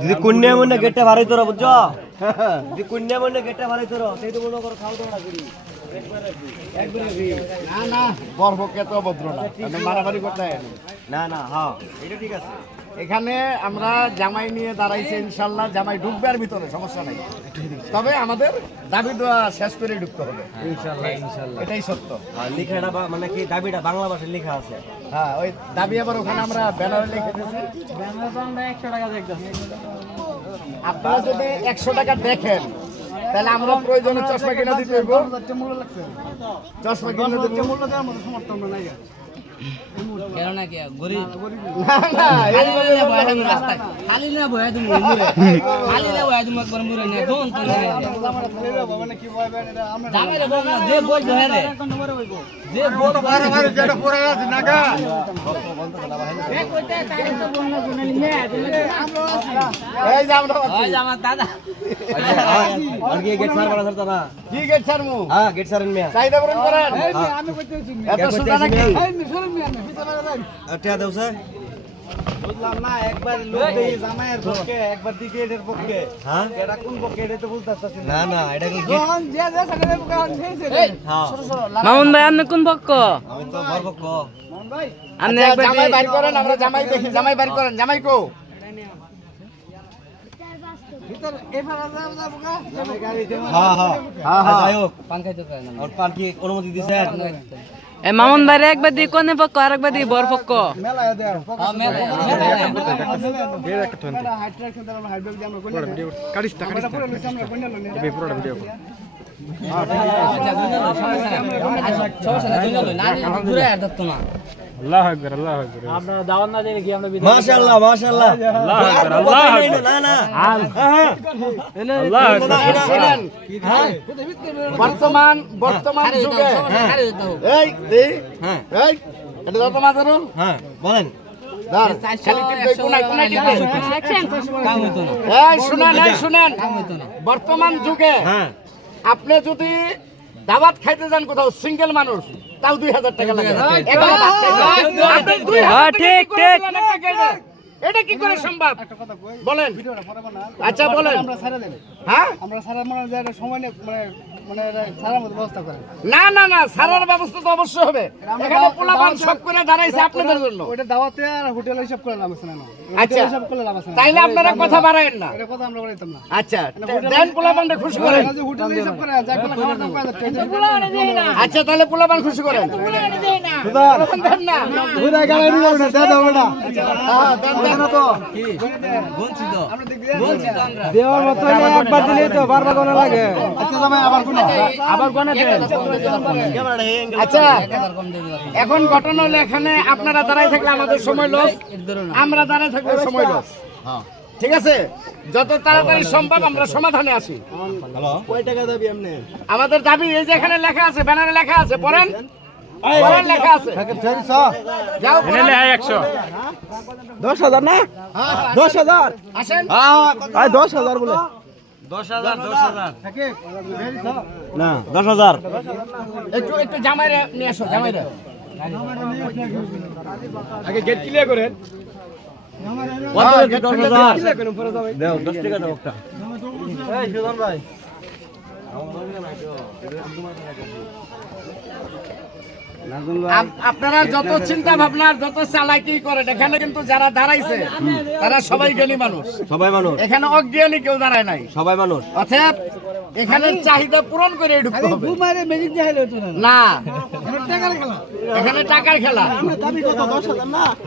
যদি কুন্যা মনে গেটটা ভাড়াই তোরা বুঝছো, যদি কুন্যা মনে গেটটা ভাড়াই তোরা সেই তো মনে করো খাওয়া দাওয়া করি না না বরপক্ষে তো অভদ্র না, মারামারি করতে না না। হ্যাঁ এটা ঠিক আছে। এখানে আমরা জামাই নিয়ে দাঁড়াইছি, ইনশাল্লাহ জামাই ঢুকবে আর ভিতরে সমস্যা নাই, তবে আমাদের দাবি দেওয়া শেষ করে ঢুকতে হবে ইনশাল্লাহ। এটাই সত্য। লেখাটা মানে কি দাবিটা বাংলা ভাষায় লেখা আছে। হ্যাঁ ওই দাবি আবার ওখানে আমরা ব্যানারে লিখে দিয়েছি। আপনারা যদি 100 টাকা দেখেন তাহলে আমরা প্রয়োজনে চশমা কিনে দিতে হইব। চশমা কিনে দেব। বুঝলাম না, একবার লোক দেই জামাইয়ের পক্ষে, একবার দিকে এর পক্ষে। হ্যাঁ এটা কোন পক্ষে এটা তো বুঝতে পারছি না না এটা কি মামুন ভাই আপনি কোন পক্ষ? আমি তো বরপক্ষ। আপনি আচ্ছা, একবার জামাই বাইর করেন, আমরা জামাই দেখি। জামাই বাইর করেন। জামাই কো? হ্যাঁ হ্যাঁ হ্যাঁ যাই হোক পান খাইতে চাই না। আর পান কি অনুমতি দিছেন? মামুন ভাই একবার দিয়ে কোন পক্ষ আর একবার দিয়ে বর পক্ষ। মাশাআল্লাহ মাশাআল্লাহ না না বর্তমান যুগে এই দেই এই এটা যত মাঝারুন হ্যাঁ বলেন শুনেন বর্তমান যুগে আপনি যদি দাওয়াত খাইতে যান কোথাও সিঙ্গেল মানুষ তাও 2000 টাকা লাগে। ঠিক ঠিক এটা কি করে সম্ভব বলেন? আচ্ছা বলেন। হ্যাঁ আমরা সারা মনে যায় সময় মানে সারা মতো ব্যবস্থা করেন। না না না সারার ব্যবস্থা তো অবশ্যই হবে। এখানে পোলাপান সব করে দাঁড়াইছে আপনাদের জন্য। ওটা দাওয়াতে আর হোটেল হিসাব করে লাভ আছে না। আচ্ছা হিসাব করলে লাভ আছে না। তাইলে আপনারা কথা বাড়ায়েন না। এটা কথা আমরা বলতাম না। আচ্ছা দেন পোলাপানটা খুশি করেন। হোটেল হিসাব করে যা করে খাওয়া দাওয়া আচ্ছা তাহলে পোলাপান খুশি করেন। পোলাপান দেন না। বুঝা গেল না দাদা দাও বেটা। হ্যাঁ দেন দেন তো। বঞ্চিত আমরা দেওয়ার মতো একবার দিলেই তো বারবার কোন লাগে। আচ্ছা জামাই আবার কোনে দেন। আচ্ছা এখন ঘটনা হলো এখানে আপনারা দাঁড়াই থাকলে আমাদের সময় লস, আমরা দাঁড়াই থাকলে সময় লস। ঠিক আছে, যত তাড়াতাড়ি সম্ভব আমরা সমাধানে আসি। কয় টাকা দাবি আপনি? আমাদের দাবি এই যে এখানে লেখা আছে, ব্যানারে লেখা আছে, পড়েন পড়েন লেখা আছে। যাও পড়েন। 10,000 না? 10,000 আসেন। 10,000 বলে 10,000 না 10,000 একটু একটু জামাইরে নিয়ে আসো, জামাইরে। আগে গেট ক্লিয়ার করেন। কত হ্যাঁ, 10,000 ক্লিয়ার করেন পরে যাবে। দাও 10 টাকা দাও একটা। এই সুজন ভাই আপনারা যত চিন্তা ভাবনা যত চালাকি করেন, এখানে কিন্তু যারা দাঁড়াইছে তারা সবাই জ্ঞানী মানুষ। সবাই মানুষ, এখানে অজ্ঞানী কেউ দাঁড়ায় নাই। সবাই মানুষ। অর্থাৎ এখানে চাহিদা পূরণ করে ঢুকতে হবে। না, এখানে টাকার খেলা।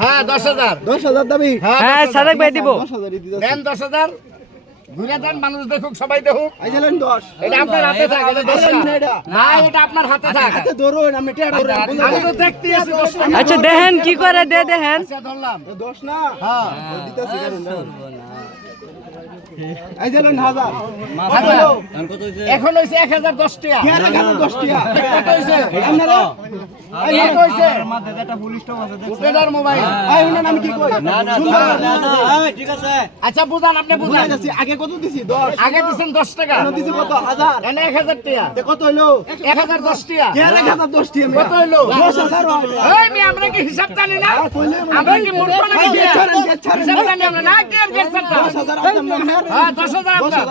হ্যাঁ 10,000 10,000 দাবি। হ্যাঁ সাদেক ভাই দিব। দেন 10,000 ঘুরে দেন, মানুষ দেখুক, সবাই দেখুক। আইলেন 10। এটা আপনার হাতে থাক, এটা 10 না, এটা আপনার হাতে থাক। হাতে ধরুন, আমি টেড়া ধরে আমি তো দেখতে আছি 10 টাকা। আচ্ছা দেখেন কি করে দেখেন। আচ্ছা ধরলাম। 10 না? হ্যাঁ দিতেছি কারণ আইলেন 1000। এখন হইছে 1010 টাকা। কে রে 10 টাকা? কত হইছে? আপনারা কত হইছে উপরের মোবাইল না না এই, ঠিক আছে আচ্ছা বুঝান আপনি বুঝান আগে কত দিছি 10 আগে দিছেন 10 টাকা দিছি কত 1000 এনে 1000 টাকা কত হইলো 1010 টাকা 1010 টি কত হইলো 10000 এই মি আমরা কি হিসাব জানি না আমরা কি মূর্খ নাকি হিসাব জানি আমরা না কি এর গেট চারটা 10000 হ্যাঁ 10000 আপনার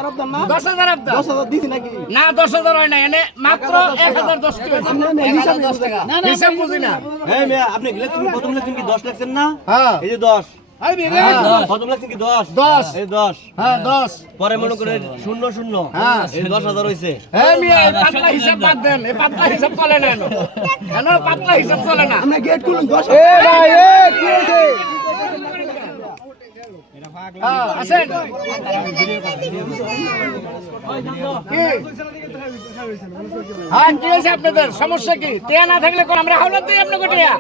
10000 আপনার 10000 দিছি নাকি না 10000 হয় না এনে মাত্র 1010 টাকা 1010 টাকা হিসাব বুঝি না এই মিয়া আপনি লিখছেন প্রথম লিখছেন কি 10 লিখছেন না হ্যাঁ এই যে 10 হ্যাঁ প্রথম লিখছেন কি 10 10 এই 10 হ্যাঁ 10 পরে মনে করে 00 হ্যাঁ। এই 10000 হইছে এই মিয়া এই পাতলা হিসাব বাদ দেন এই পাতলা হিসাব চলে না এনো এনো পাতলা হিসাব চলে না আমরা গেট খুলুন 10 কি হইছে হ্যাঁ আসেন কি হ্যাঁ কি হয়েছে আপনাদের সমস্যা কি টিয়া না থাকলে কোন আমরা হাওলাত দিই আপনাকে টিয়া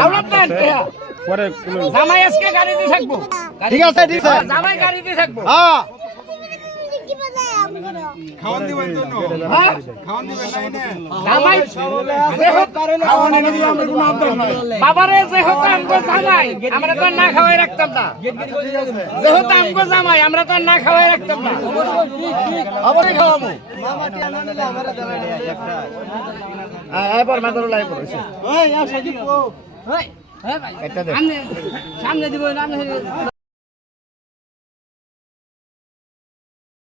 হাওলাত দেন টিয়া পরে জামাই আজকে গাড়ি দিয়ে থাকবো ঠিক আছে ঠিক আছে জামাই গাড়ি দিয়ে থাকবো হ্যাঁ খাওয়ান দিবেন জন্য হ্যাঁ খাওয়ান দিবেন জামাই খাওয়ান এনে দিলে আমরা কোনো আবদার নাই বাবারে যেহেতু আমগো জামাই আমরা তো না খাওয়াই রাখতাম না যেহেতু আমগো জামাই আমরা তো না খাওয়াই রাখতাম না অবশ্যই খাওয়াবো এবার মাদার লাই পড়েছে ওই আর সাজি একটা দে সামনে দিব